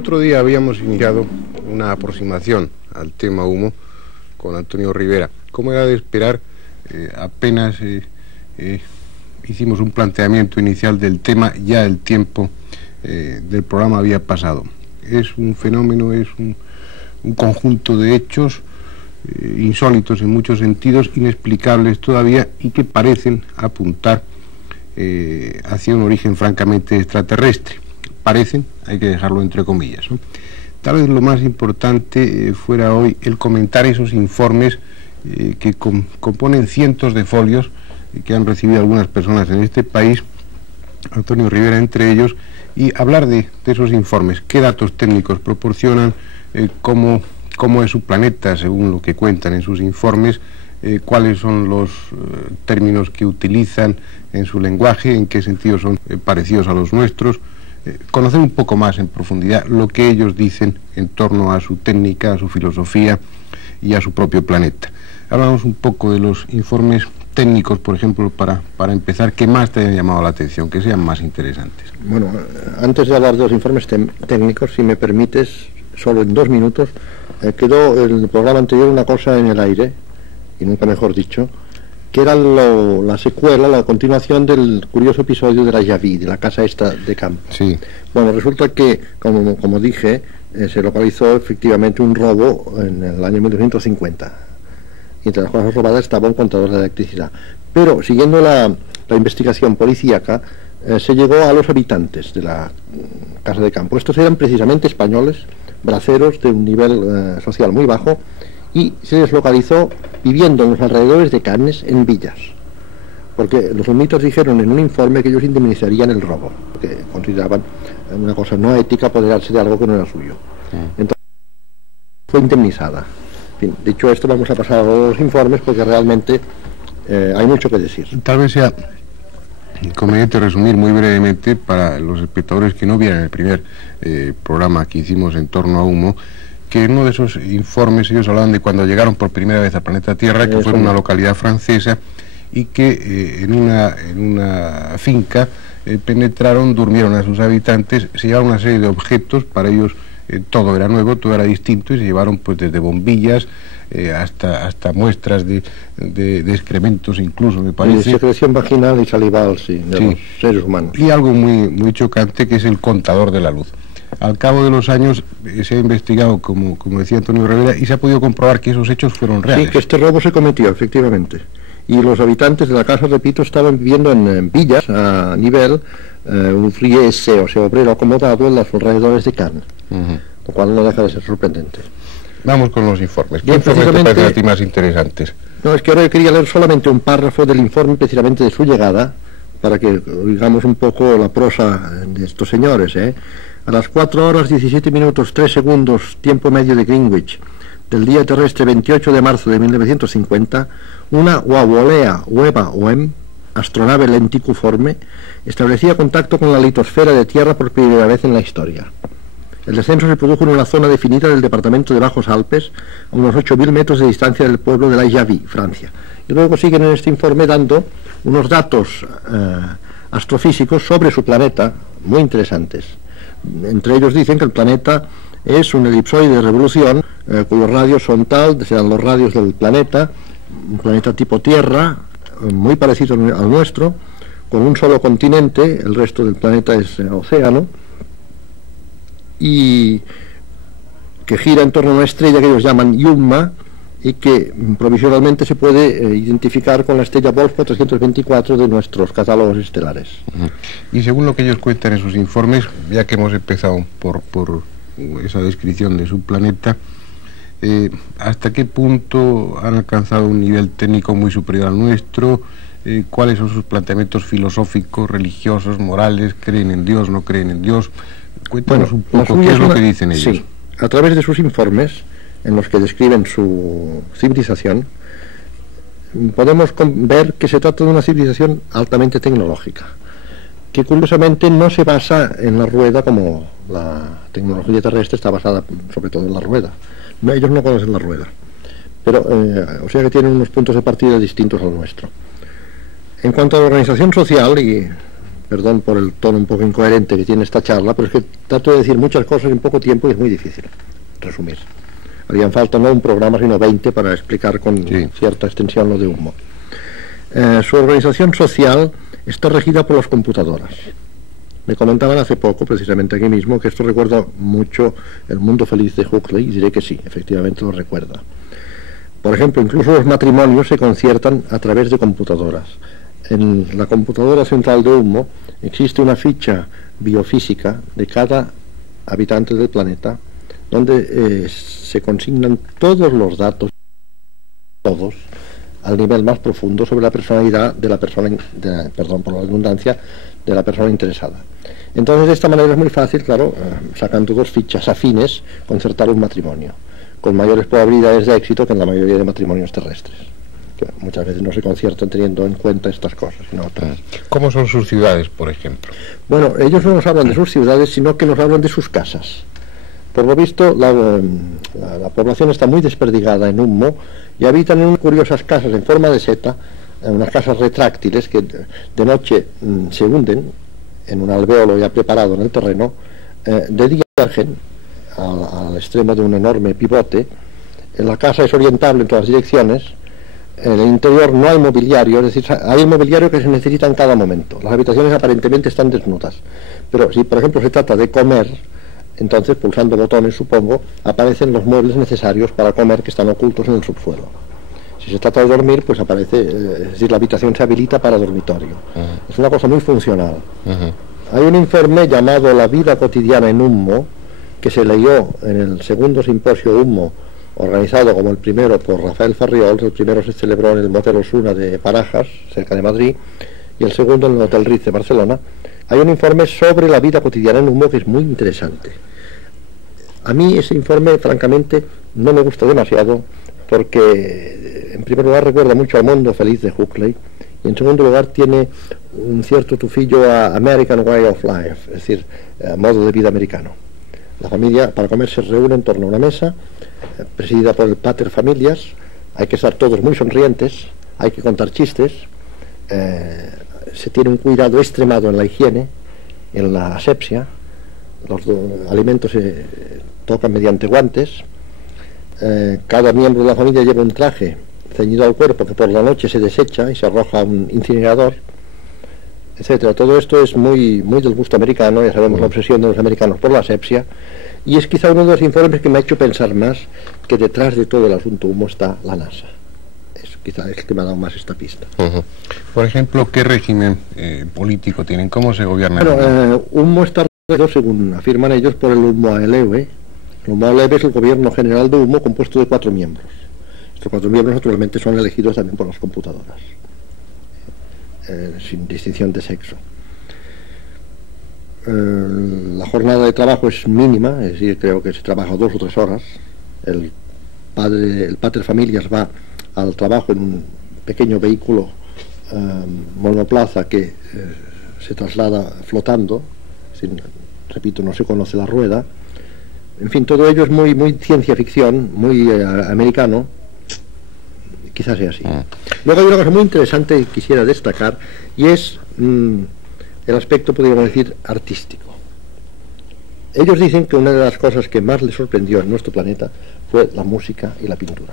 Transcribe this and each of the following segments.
otro día habíamos iniciado una aproximación al tema humo con Antonio Rivera. Como era de esperar, apenas hicimos un planteamiento inicial del tema, ya el tiempo del programa había pasado. Es un fenómeno, es un conjunto de hechos insólitos en muchos sentidos, inexplicables todavía y que parecen apuntar hacia un origen francamente extraterrestre. Parecen, hay que dejarlo entre comillas, ¿no? Tal vez lo más importante fuera hoy el comentar esos informes que componen cientos de folios que han recibido algunas personas en este país, Antonio Rivera entre ellos, y hablar de esos informes, qué datos técnicos proporcionan, cómo es su planeta según lo que cuentan en sus informes, cuáles son los términos que utilizan en su lenguaje, en qué sentido son parecidos a los nuestros, conocer un poco más en profundidad lo que ellos dicen en torno a su técnica, a su filosofía y a su propio planeta. Hablamos un poco de los informes técnicos, por ejemplo, para empezar, que más te hayan llamado la atención, que sean más interesantes. Bueno, antes de hablar de los informes técnicos, si me permites, solo en 2 minutos, quedó en el programa anterior una cosa en el aire, y nunca mejor dicho, que era la secuela, la continuación del curioso episodio de la Javí, de la casa esta de campo. Sí. Bueno, resulta que, como dije, se localizó efectivamente un robo en el año 1950. Y entre las cosas robadas estaba un contador de electricidad. Pero, siguiendo la investigación policíaca, se llegó a los habitantes de la casa de campo. Estos eran precisamente españoles, braceros de un nivel social muy bajo, y se les localizó viviendo en los alrededores de Cannes, en villas, porque los mitos dijeron en un informe que ellos indemnizarían el robo, porque consideraban una cosa no ética apoderarse de algo que no era suyo. Entonces fue indemnizada. En fin, dicho esto, vamos a pasar a los informes porque realmente hay mucho que decir. Tal vez sea conveniente resumir muy brevemente para los espectadores que no vieran el primer programa que hicimos en torno a humo, que en uno de esos informes ellos hablaban de cuando llegaron por primera vez al planeta Tierra, que fue en una localidad francesa, y que en una finca penetraron, durmieron a sus habitantes, se llevaron una serie de objetos, para ellos todo era nuevo, todo era distinto, y se llevaron pues desde bombillas hasta muestras de excrementos incluso, me parece. De secreción vaginal y salival, sí, de los seres humanos. Y algo muy chocante, que es el contador de la luz. Al cabo de los años se ha investigado, como decía Antonio Rivera, y se ha podido comprobar que esos hechos fueron reales. Sí, que este robo se cometió, efectivamente. Y los habitantes de la casa, repito, estaban viviendo en villas a nivel ouvriers, o sea, obrero acomodado en los alrededores de Cannes, lo cual no deja de ser sorprendente. Vamos con los informes. ¿Qué informes te parecen a ti más interesantes? No, es que ahora yo quería leer solamente un párrafo del informe precisamente de su llegada, para que oigamos un poco la prosa de estos señores, A las 4 horas 17 minutos 3 segundos, tiempo medio de Greenwich, del día terrestre 28 de marzo de 1950, una Wawolea Weba OM, astronave lenticuforme, establecía contacto con la litosfera de Tierra por primera vez en la historia. El descenso se produjo en una zona definida del departamento de Bajos Alpes, a unos 8.000 metros de distancia del pueblo de la Javí, Francia. Y luego siguen en este informe dando unos datos astrofísicos sobre su planeta, muy interesantes. Entre ellos dicen que el planeta es un elipsoide de revolución, cuyos radios son serán los radios del planeta, un planeta tipo Tierra, muy parecido al nuestro, con un solo continente, el resto del planeta es océano, y que gira en torno a una estrella que ellos llaman Yuma, y que provisionalmente se puede identificar con la estrella Wolf 324 de nuestros catálogos estelares. Y según lo que ellos cuentan en sus informes, ya que hemos empezado por esa descripción de su planeta, ¿hasta qué punto han alcanzado un nivel técnico muy superior al nuestro? ¿Cuáles son sus planteamientos filosóficos, religiosos, morales? ¿Creen en Dios, no creen en Dios? Cuéntanos un poco qué es lo que dicen ellos. Sí, a través de sus informes, en los que describen su civilización, podemos ver que se trata de una civilización altamente tecnológica, que curiosamente no se basa en la rueda como la tecnología terrestre está basada sobre todo en la rueda. No, ellos no conocen la rueda, pero o sea que tienen unos puntos de partida distintos al nuestro. En cuanto a la organización social, y Perdón por el tono un poco incoherente que tiene esta charla, pero es que trato de decir muchas cosas en poco tiempo y es muy difícil resumir. Harían falta no un programa, sino 20 para explicar con cierta extensión lo de Humo. Su organización social está regida por las computadoras. Me comentaban hace poco, precisamente aquí mismo, que esto recuerda mucho El mundo feliz de Huxley, y diré que sí, efectivamente lo recuerda. Por ejemplo, incluso los matrimonios se conciertan a través de computadoras. En la computadora central de Humo existe una ficha biofísica de cada habitante del planeta, donde se consignan todos los datos, todos, al nivel más profundo sobre la personalidad de la persona, perdón por la redundancia, de la persona interesada. Entonces, de esta manera es muy fácil, claro, sacando dos fichas afines, concertar un matrimonio, con mayores probabilidades de éxito que en la mayoría de matrimonios terrestres, que muchas veces no se conciertan teniendo en cuenta estas cosas, sino otras. ¿Cómo son sus ciudades, por ejemplo? Bueno, ellos no nos hablan de sus ciudades, sino que nos hablan de sus casas. Por lo visto, la población está muy desperdigada en Humo y habitan en unas curiosas casas en forma de seta, en unas casas retráctiles que de noche se hunden en un alvéolo ya preparado en el terreno, de día emergen al extremo de un enorme pivote. La casa es orientable en todas direcciones. En el interior no hay mobiliario, es decir, hay el mobiliario que se necesita en cada momento. Las habitaciones aparentemente están desnudas, pero si por ejemplo se trata de comer, entonces pulsando botones, supongo, aparecen los muebles necesarios para comer que están ocultos en el subsuelo. Si se trata de dormir, pues aparece, es decir, la habitación se habilita para dormitorio. Es una cosa muy funcional. Hay un informe llamado La vida cotidiana en Humo, que se leyó en el segundo simposio Humo, organizado como el primero por Rafael Farriols. El primero se celebró en el Motel Osuna de Barajas, cerca de Madrid, y el segundo en el Hotel Ritz de Barcelona. Hay un informe sobre la vida cotidiana en Humo que es muy interesante. A mí ese informe, francamente, no me gusta demasiado, porque en primer lugar recuerda mucho al mundo feliz de Huxley, y en segundo lugar tiene un cierto tufillo a American Way of Life, es decir, modo de vida americano. La familia para comer se reúne en torno a una mesa, presidida por el pater familias. Hay que estar todos muy sonrientes, hay que contar chistes, se tiene un cuidado extremado en la higiene, en la asepsia. Los alimentos se tocan mediante guantes. Cada miembro de la familia lleva un traje ceñido al cuerpo que por la noche se desecha y se arroja a un incinerador, etcétera. Todo esto es muy del gusto americano. Ya sabemos la obsesión de los americanos por la asepsia, y es quizá uno de los informes que me ha hecho pensar más que detrás de todo el asunto Humo está la NASA. Es quizá el que me ha dado más esta pista. Por ejemplo, ¿qué régimen político tienen? ¿Cómo se gobierna? Bueno, Humo está regido, según afirman ellos, por el Humo Aleve. El Humo Aleve es el gobierno general de Humo, compuesto de 4 miembros. Estos 4 miembros naturalmente son elegidos también por las computadoras, sin distinción de sexo. La jornada de trabajo es mínima, es decir, creo que se trabaja 2 o 3 horas. El pater familias va al trabajo en un pequeño vehículo monoplaza que se traslada flotando, repito, no se conoce la rueda. En fin, todo ello es muy ciencia ficción, muy americano. Quizás sea así. Luego hay una cosa muy interesante que quisiera destacar, y es el aspecto, podríamos decir, artístico. Ellos dicen que una de las cosas que más les sorprendió en nuestro planeta fue la música y la pintura.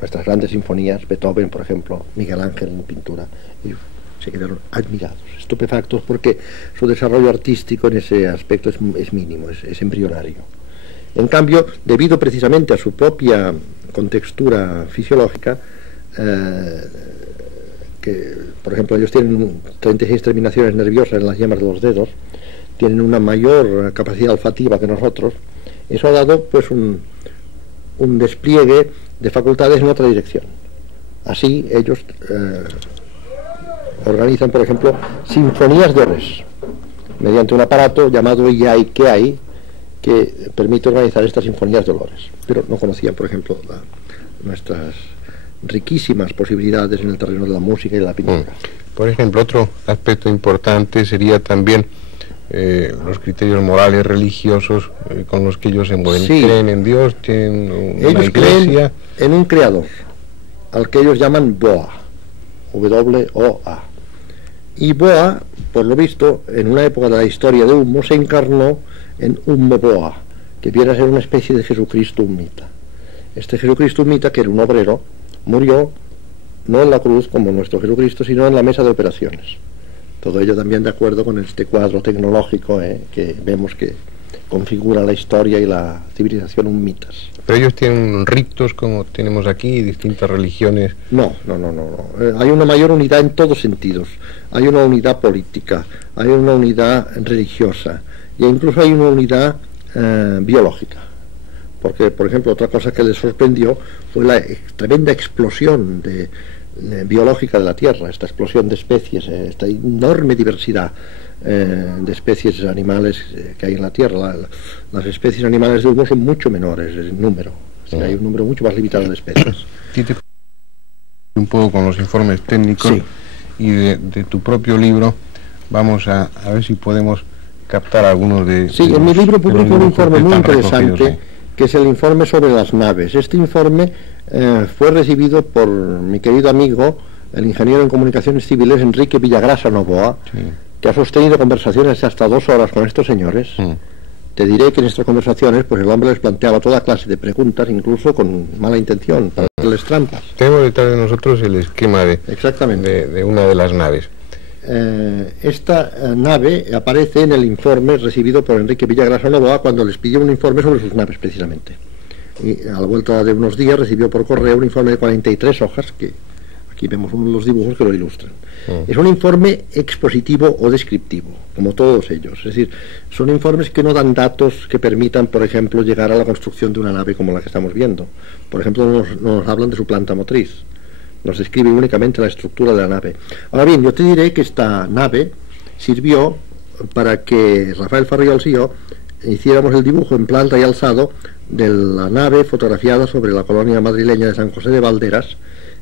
Nuestras grandes sinfonías, Beethoven, por ejemplo, Miguel Ángel en pintura, y se quedaron admirados, estupefactos, porque su desarrollo artístico en ese aspecto es mínimo, es embrionario. En cambio, debido precisamente a su propia contextura fisiológica, que, por ejemplo, ellos tienen 36 terminaciones nerviosas en las yemas de los dedos, tienen una mayor capacidad olfativa que nosotros. Eso ha dado pues un despliegue de facultades en otra dirección. Así ellos organizan, por ejemplo, sinfonías de olores mediante un aparato llamado IAI-KEAI, que permite organizar estas sinfonías de olores. Pero no conocían, por ejemplo, nuestras riquísimas posibilidades en el terreno de la música y de la pintura. Por ejemplo, otro aspecto importante sería también los criterios morales, religiosos con los que ellos se mueven. Sí. ¿Creen en Dios? ¿Tienen una ellos iglesia? Creen en un creador, al que ellos llaman Boa, W-O-A. Y Boa, por lo visto, en una época de la historia de Humo, se encarnó en Humo Boa, que viene a ser una especie de Jesucristo humita. Este Jesucristo humita, que era un obrero, murió no en la cruz como nuestro Jesucristo, sino en la mesa de operaciones. Todo ello también de acuerdo con este cuadro tecnológico que vemos que configura la historia y la civilización humitas. Pero ellos tienen ritos como tenemos aquí, distintas religiones. No. Hay una mayor unidad en todos sentidos. Hay una unidad política, hay una unidad religiosa e incluso hay una unidad biológica. Porque, por ejemplo, otra cosa que les sorprendió fue la tremenda explosión biológica de la Tierra, esta explosión de especies, esta enorme diversidad de especies animales que hay en la Tierra. Las especies animales de Humo son mucho menores en número, hay un número mucho más limitado de especies. Un poco con los informes técnicos, sí. Y de tu propio libro vamos a ver si podemos captar algunos de... Sí, en mi libro publico un informe muy interesante, que es el informe sobre las naves. Este informe fue recibido por mi querido amigo, el ingeniero en comunicaciones civiles Enrique Villagrasa Novoa, sí, que ha sostenido conversaciones de hasta 2 horas con estos señores. Te diré que en estas conversaciones pues el hombre les planteaba toda clase de preguntas, incluso con mala intención, para hacerles trampas. Tenemos detrás de nosotros el esquema de una de las naves. Esta nave aparece en el informe recibido por Enrique Villagrasa Novoa cuando les pidió un informe sobre sus naves, precisamente. Y a la vuelta de unos días recibió por correo un informe de 43 hojas, que aquí vemos uno de los dibujos que lo ilustran. Es un informe expositivo o descriptivo, como todos ellos. Es decir, son informes que no dan datos que permitan, por ejemplo, llegar a la construcción de una nave como la que estamos viendo. Por ejemplo, no nos hablan de su planta motriz. Nos describe únicamente la estructura de la nave. Ahora bien, yo te diré que esta nave sirvió para que Rafael Farriols y yo hiciéramos el dibujo en planta y alzado de la nave fotografiada sobre la colonia madrileña de San José de Valderas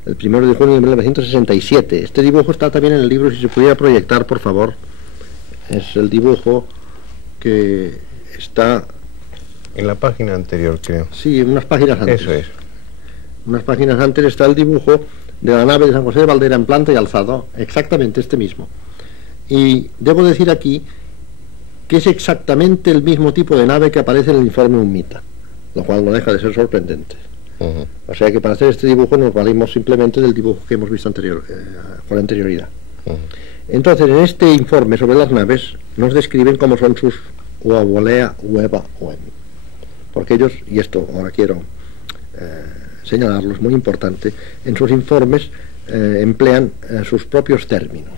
el 1 de junio de 1967. Este dibujo está también en el libro, si se pudiera proyectar, por favor. Es el dibujo que está... en la página anterior, creo. Sí, unas páginas antes. Eso es. Unas páginas antes está el dibujo de la nave de San José de Valderas en planta y alzado, exactamente este mismo. Y debo decir aquí que es exactamente el mismo tipo de nave que aparece en el informe UNMITA, lo cual no deja de ser sorprendente. O sea que para hacer este dibujo nos valimos simplemente del dibujo que hemos visto con anterioridad. Entonces, en este informe sobre las naves nos describen cómo son sus Uabolea, Ueva, Uem. Porque ellos, y esto ahora quiero señalarlo, es muy importante, en sus informes emplean sus propios términos,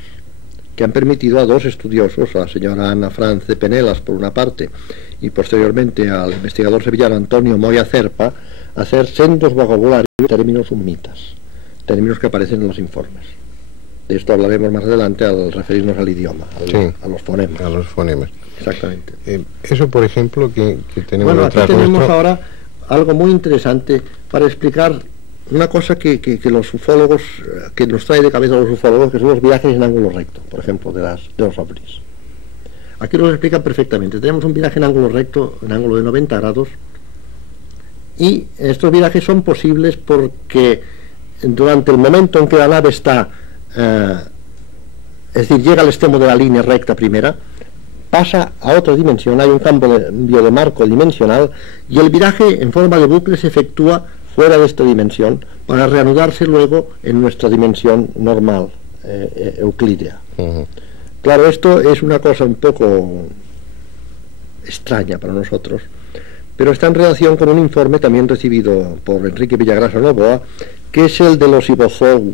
que han permitido a 2 estudiosos, a la señora Ana Franz de Penelas por una parte, y posteriormente al investigador sevillano Antonio Moya Cerpa, hacer sendos vocabularios de términos UNMITAS, términos que aparecen en los informes. De esto hablaremos más adelante al referirnos al idioma, a los fonemas. A los fonemas. Exactamente. Eso, por ejemplo, que tenemos... Bueno, aquí tenemos ahora algo muy interesante para explicar una cosa que los ufólogos, que nos trae de cabeza a los ufólogos, que son los viajes en ángulo recto, por ejemplo, de los ovnis. Aquí nos explican perfectamente. Tenemos un viraje en ángulo recto, en ángulo de 90 grados, y estos virajes son posibles porque durante el momento en que la nave está, es decir, llega al extremo de la línea recta primera, pasa a otra dimensión, hay un cambio de marco dimensional, y el viraje en forma de bucle se efectúa fuera de esta dimensión para reanudarse luego en nuestra dimensión normal, euclídea. Claro, esto es una cosa un poco extraña para nosotros, pero está en relación con un informe también recibido por Enrique Villagrasa Novoa, que es el de los Ibozou.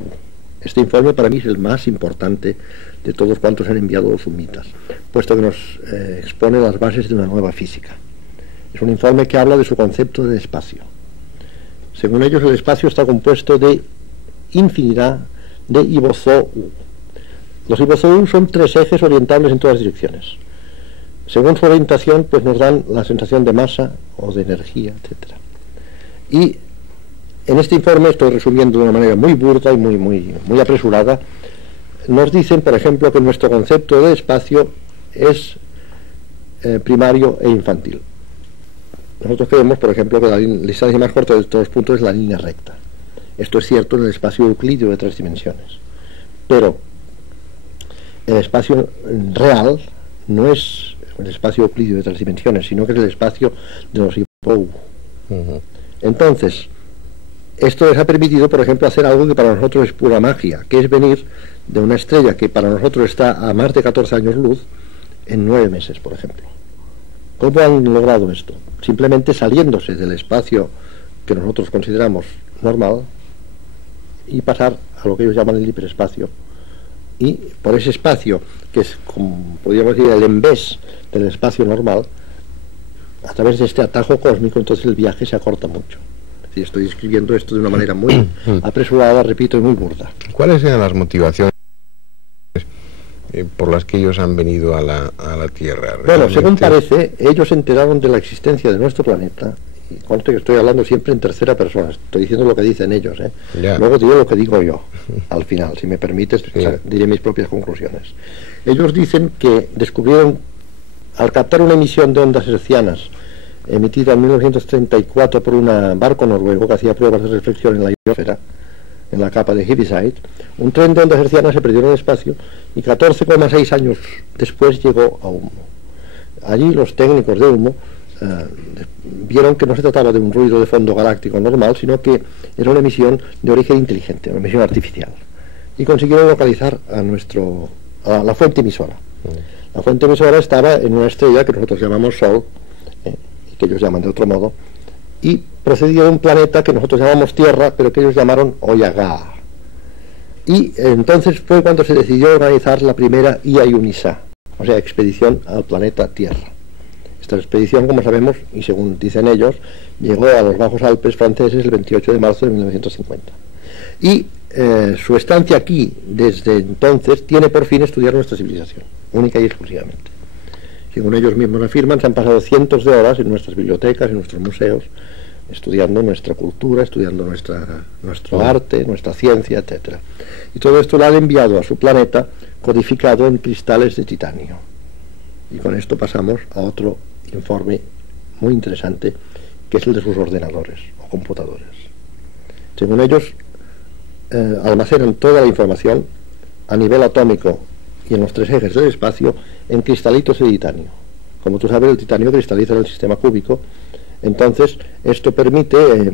Este informe para mí es el más importante de todos cuantos han enviado los UNMITAS, puesto que nos expone las bases de una nueva física. Es un informe que habla de su concepto de espacio. Según ellos, el espacio está compuesto de infinidad de Ibozou. Los Ibozou son 3 ejes orientables en todas direcciones. Según su orientación, pues nos dan la sensación de masa o de energía, etc. Y en este informe, estoy resumiendo de una manera muy burda y muy apresurada, nos dicen, por ejemplo, que nuestro concepto de espacio es primario e infantil. Nosotros creemos, por ejemplo, que la distancia más corta de todos los puntos es la línea recta. Esto es cierto en el espacio euclídeo de 3 dimensiones. Pero el espacio real no es el espacio euclídeo de 3 dimensiones, sino que es el espacio de los Hipou. Entonces, esto les ha permitido, por ejemplo, hacer algo que para nosotros es pura magia, que es venir de una estrella que para nosotros está a más de 14 años luz en 9 meses, por ejemplo. ¿Cómo han logrado esto? Simplemente saliéndose del espacio que nosotros consideramos normal y pasar a lo que ellos llaman el hiperespacio. Y por ese espacio, que es, como podríamos decir, el envés del espacio normal, a través de este atajo cósmico, entonces el viaje se acorta mucho. Sí, estoy escribiendo esto de una manera muy apresurada, repito, y muy burda. ¿Cuáles eran las motivaciones por las que ellos han venido a la Tierra? Bueno, según parece, ellos se enteraron de la existencia de nuestro planeta, y conste que estoy hablando siempre en tercera persona, estoy diciendo lo que dicen ellos, luego digo lo que digo yo, al final, si me permites, diré mis propias conclusiones. Ellos dicen que descubrieron, al captar una emisión de ondas hertzianas, emitida en 1934 por un barco noruego que hacía pruebas de reflexión en la ionosfera, en la capa de Heaviside, un tren de ondas hertzianas se perdió en el espacio y 14,6 años después llegó a Humo. Allí los técnicos de Humo vieron que no se trataba de un ruido de fondo galáctico normal, sino que era una emisión de origen inteligente, una emisión artificial, y consiguieron localizar a la fuente emisora. La fuente emisora estaba en una estrella que nosotros llamamos Sol, que ellos llaman de otro modo, y procedía de un planeta que nosotros llamamos Tierra, pero que ellos llamaron Oyaga. Y entonces fue cuando se decidió organizar la primera IAIUNISA, o sea, expedición al planeta Tierra. Esta expedición, como sabemos, y según dicen ellos, llegó a los Bajos Alpes franceses el 28 de marzo de 1950. Y su estancia aquí, desde entonces, tiene por fin estudiar nuestra civilización, única y exclusivamente. Según ellos mismos afirman, se han pasado cientos de horas en nuestras bibliotecas, en nuestros museos, estudiando nuestra cultura, estudiando nuestro arte, nuestra ciencia, etc. Y todo esto lo han enviado a su planeta codificado en cristales de titanio. Y con esto pasamos a otro informe muy interesante, que es el de sus ordenadores o computadores. Según ellos, almacenan toda la información a nivel atómico y en los 3 ejes del espacio en cristalitos de titanio. Como tú sabes, el titanio cristaliza en el sistema cúbico, entonces esto permite,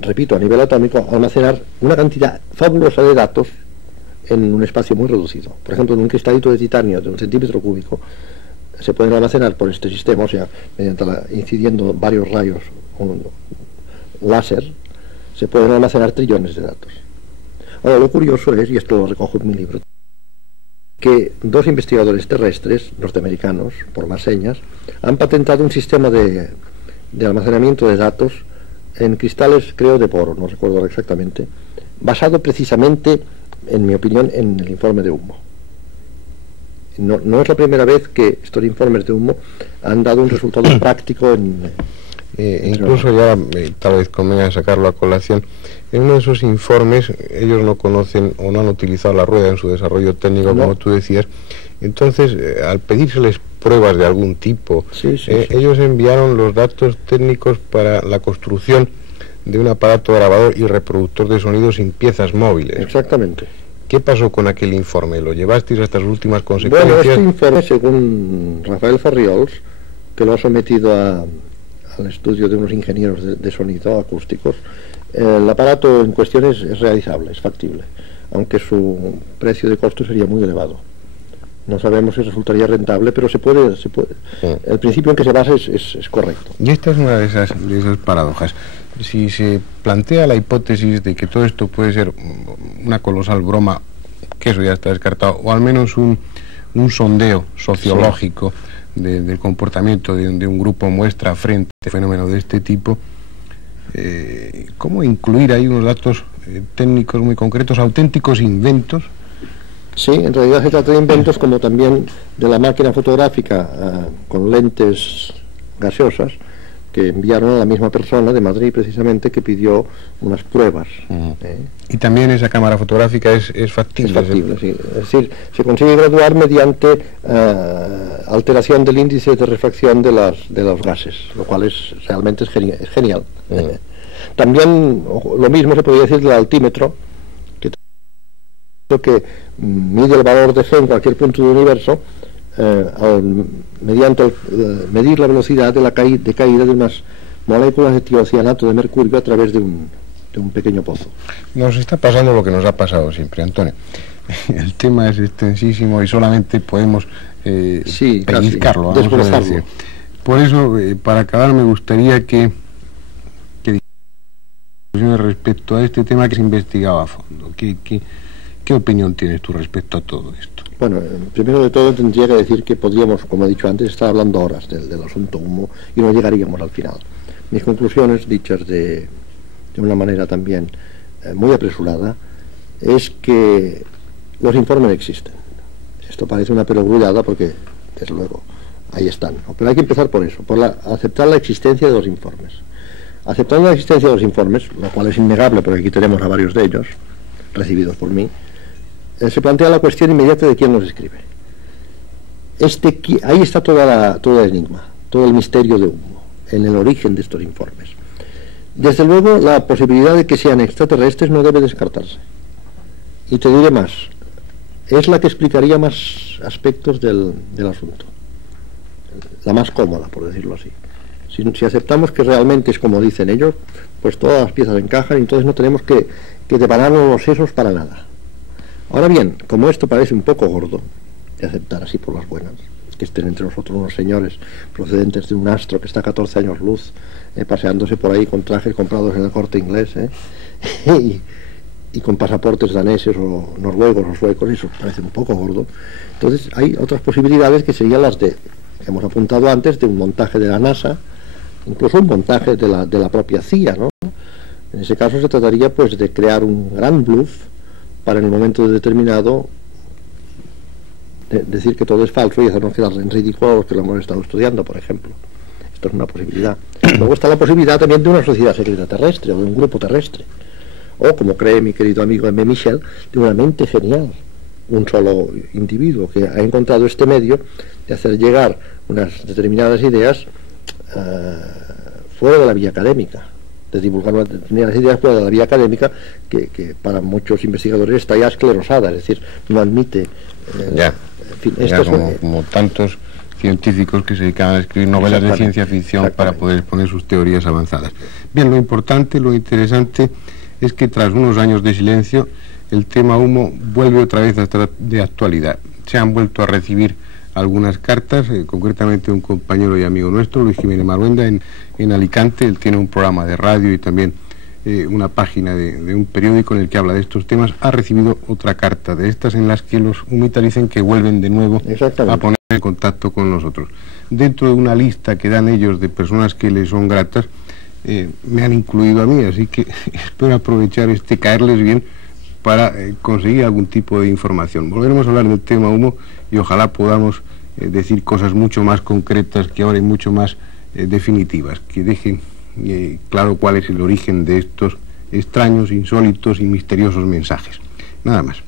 repito, a nivel atómico, almacenar una cantidad fabulosa de datos en un espacio muy reducido. Por ejemplo, en un cristalito de titanio de 1 centímetro cúbico se pueden almacenar por este sistema, o sea, mediante incidiendo varios rayos láser, se pueden almacenar trillones de datos. Ahora, lo curioso es, y esto lo recojo en mi libro, que 2 investigadores terrestres norteamericanos, por más señas, han patentado un sistema de almacenamiento de datos en cristales, creo, de boro, no recuerdo exactamente, basado precisamente, en mi opinión, en el informe de Humo. No es la primera vez que estos informes de Humo han dado un resultado práctico incluso ya tal vez convenga sacarlo a colación. En uno de esos informes ellos no conocen o no han utilizado la rueda en su desarrollo técnico, como tú decías. Entonces, al pedírseles pruebas de algún tipo, ellos enviaron los datos técnicos para la construcción de un aparato grabador y reproductor de sonido sin piezas móviles. Exactamente. ¿Qué pasó con aquel informe? ¿Lo llevasteis hasta sus últimas consecuencias? Bueno, este informe, según Rafael Farriols, que lo ha sometido al estudio de unos ingenieros de sonido acústicos, el aparato en cuestión es realizable, es factible, aunque su precio de costo sería muy elevado. No sabemos si resultaría rentable, pero se puede. El principio en que se basa es correcto. Y esta es una de esas paradojas. Si se plantea la hipótesis de que todo esto puede ser una colosal broma, que eso ya está descartado, o al menos un sondeo sociológico del comportamiento de un grupo muestra frente a un fenómeno de este tipo, ¿cómo incluir ahí unos datos técnicos muy concretos, auténticos inventos? Sí, en realidad se trata de inventos, como también de la máquina fotográfica con lentes gaseosas que enviaron a la misma persona de Madrid, precisamente, que pidió unas pruebas. Y también esa cámara fotográfica es factible. Es factible, sí. Es decir, se consigue graduar mediante alteración del índice de refracción de los gases, lo cual realmente es genial. También lo mismo se podría decir del altímetro, que mide el valor de G en cualquier punto del universo mediante medir la velocidad de caída de unas moléculas de tiocianato de mercurio a través de un pequeño pozo. Nos está pasando lo que nos ha pasado siempre, Antonio. El tema es extensísimo y solamente podemos pellizcarlo, vamos a decir. Por eso, para acabar, me gustaría que respecto a este tema que se investigaba a fondo. ¿Qué opinión tienes tú respecto a todo esto? Bueno, primero de todo tendría que decir que podríamos, como he dicho antes, estar hablando horas del asunto humo y no llegaríamos al final. Mis conclusiones, dichas de una manera también muy apresurada, es que los informes existen. Esto parece una perogrullada porque, desde luego, ahí están, ¿no? Pero hay que empezar por eso, por aceptar la existencia de los informes. Aceptando la existencia de los informes, lo cual es innegable porque aquí tenemos a varios de ellos, recibidos por mí, se plantea la cuestión inmediata de quién los escribe. Ahí está todo el enigma, todo el misterio de humo, en el origen de estos informes. Desde luego, la posibilidad de que sean extraterrestres no debe descartarse. Y te diré más, es la que explicaría más aspectos del asunto, la más cómoda, por decirlo así. Si aceptamos que realmente es como dicen ellos, pues todas las piezas encajan y entonces no tenemos que depararnos los sesos para nada. Ahora bien, como esto parece un poco gordo de aceptar así por las buenas, que estén entre nosotros unos señores procedentes de un astro que está a 14 años luz, paseándose por ahí con trajes comprados en el Corte Inglés, y con pasaportes daneses o noruegos o suecos, eso parece un poco gordo. Entonces hay otras posibilidades que serían las que hemos apuntado antes, de un montaje de la NASA, incluso un montaje de la propia CIA, ¿no? En ese caso se trataría pues de crear un gran bluff para en el momento determinado decir que todo es falso y hacernos quedar en ridículo a los que lo hemos estado estudiando, por ejemplo. Esto es una posibilidad. Luego está la posibilidad también de una sociedad secreta terrestre o de un grupo terrestre, o, como cree mi querido amigo M. Michel, de una mente genial, un solo individuo que ha encontrado este medio de hacer llegar unas determinadas ideas fuera de la vía académica, de divulgar determinadas ideas fuera de la vía académica que para muchos investigadores está ya esclerosada, es decir, no admite en fin, esto como tantos científicos que se dedican a escribir novelas de ciencia ficción para poder exponer sus teorías avanzadas. Bien, lo importante, lo interesante es que tras unos años de silencio el tema humo vuelve otra vez a estar de actualidad. Se han vuelto a recibir algunas cartas, concretamente un compañero y amigo nuestro, Luis Jiménez Maruenda, en Alicante. Él tiene un programa de radio y también una página de un periódico en el que habla de estos temas. Ha recibido otra carta de estas en las que los humitas dicen que vuelven de nuevo a poner en contacto con nosotros. Dentro de una lista que dan ellos de personas que les son gratas, me han incluido a mí, así que espero aprovechar caerles bien para conseguir algún tipo de información. Volveremos a hablar del tema humo y ojalá podamos decir cosas mucho más concretas que ahora y mucho más definitivas, que dejen claro cuál es el origen de estos extraños, insólitos y misteriosos mensajes. Nada más.